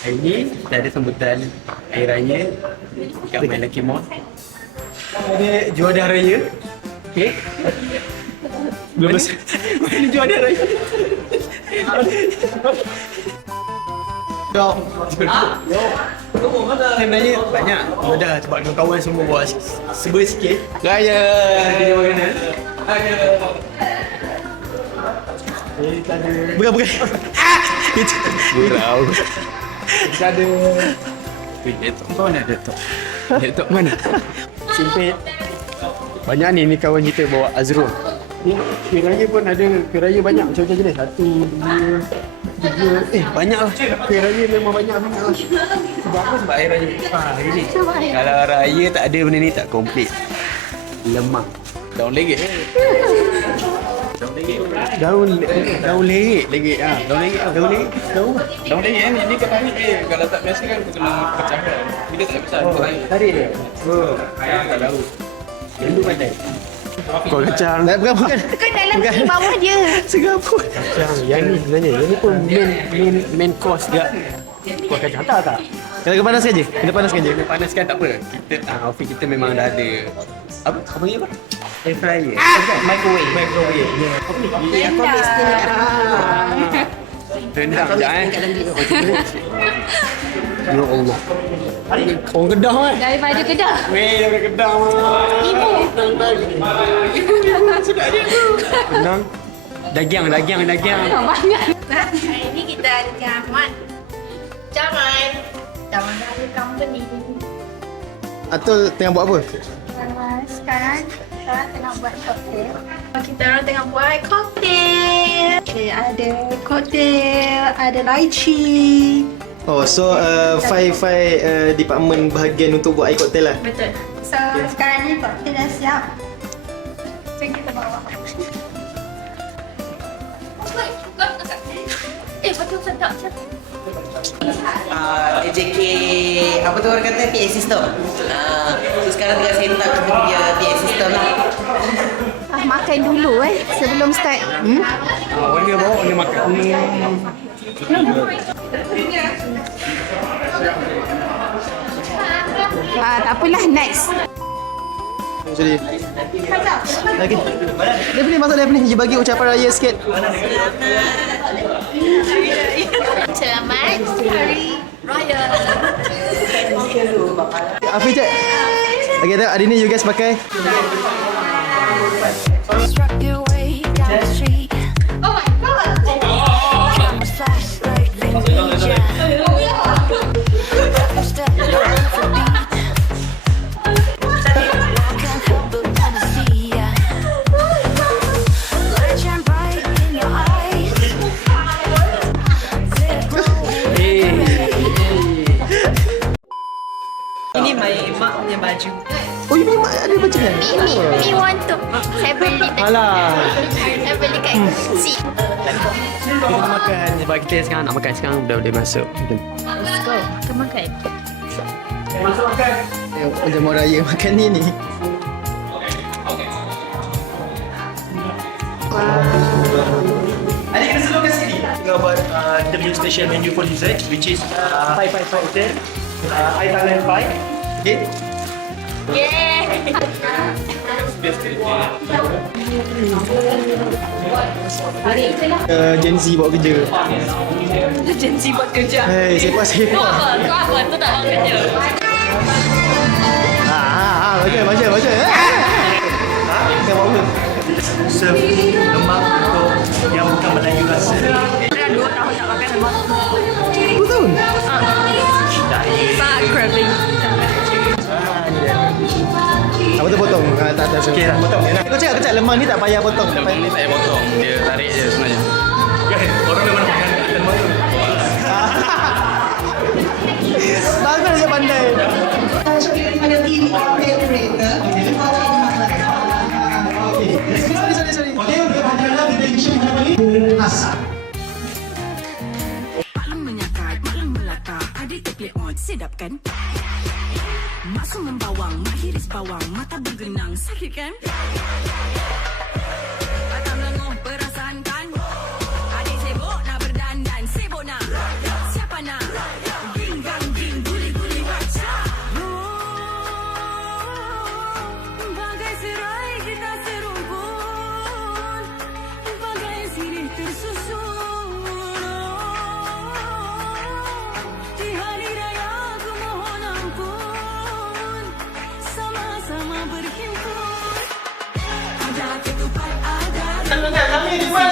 Hari ni kita ada sambutan Hari Raya. Dekat My Lucky Mall Ada juara raya. Okay Belum besar. Mana juara raya. Yo. Sebenarnya banyak. Dah sebab kawan-kawan semua buat Sebel sikit. Raya. Dia makanan Bukan bukan. Ah! Itu Gurau. Kita ada kau mana Datuk? Datuk mana? Simpit Banyak ni, ni kawan kita bawa Azrul. Ni kuih raya pun ada kuih raya banyak macam-macam jenis. Satu, dua, tiga. Eh banyak lah. Kuih raya memang banyak sangat lah. Sebab apa? Sebab air raya. Ah, hari ni. Kalau raya tak ada benda ni tak komplit. Lemak. Daun legit. Daun daun lerik lerik ah. Daun lerik ah, daun lerik. Daun. Daun legit ni. Ni kena ni. Eh, kalau tak biasa kan kau kena pecahkan. Bila tak kau air. Tarik dia. Oh, Ayam tak tahu. Dulu pandai. Kau kacang. Tak bukan bukan. Kan dalam ni bawah dia. Segaput. Kacang. Yang ni sebenarnya. Yang ni pun main main main course juga. Kau kacang tak tak? Kena kena panaskan je. Kena panaskan je. Kita panaskan tak apa. Kita ah, office kita memang dah ada apa? Apa panggil apa? Air fryer. Microwave. Microwave. Ya. Rendang sekejap eh. Ya Allah. Orang Kedah kan? Daripada Kedah. Weh, daripada Kedah mah. Ibu. Sedap dia tu. Rendang. Dagiang, dagiang, dagiang. Banyak. Hari ni kita ada Jaman. Jaman. Jaman ada company. Atul tengah buat apa? Uh, sekarang sekarang tengah buat koktail. Kita orang tengah buat koktail. Okay, ada koktail, ada lychee. Oh, so uh, five five uh, department bahagian untuk buat air cocktail lah. Betul. So sekarang ni koktail dah siap. So kita bawa. Eh, betul sedap sedap. uh, AJK apa tu orang kata PA system. Uh, so sekarang tengah set up kita punya makan dulu eh sebelum start. Hmm? Orang dia bawa, dia makan. Ah, tak apalah, next. Jadi. Lagi. Dia boleh masuk dia ni. Dia bagi ucapan raya sikit. Selamat Hari Raya. Afi cek. Okay, tengok hari ni you guys pakai. Mak punya baju. Oh, you memang ada baca kan? Mi, mi, mi want to. Saya beli tadi. Alah. Saya beli kat si. Kita makan. Sebab kita sekarang nak makan sekarang dah boleh masuk. Let's go. Kita makan. Masuk makan. Tengok macam orang raya makan ni ni. Adik kena selalukan sini. Tengah buat uh, kita punya special menu for dessert which is uh, Pai Pai Pai Hotel. Uh, Air Thailand Pie. Okay. Yeah. Uh, Gen Z buat kerja. Gen Z buat kerja. Hei, sepak sepak. Apa? Tu apa? Tu tak buat kerja. Ah, ah, ah, baca, baca, baca. Ah. Tengok buat apa? Serve lemak untuk yang bukan Melayu rasa. Dah dua tahun tak makan lemak. Dua tahun? Sangat craving. Ah, tak, Okey lah, potong. Kau cakap kecak lemah ni tak payah potong. Tak payah. Ni tak payah potong. Dia tarik je sebenarnya. Kan? Orang memang nak makan lemak tu. Bagus dia pandai. Sorry, sorry, sorry. Maklum bawang matabog ng sakikin. Yeah, yeah, yeah, yeah. Happy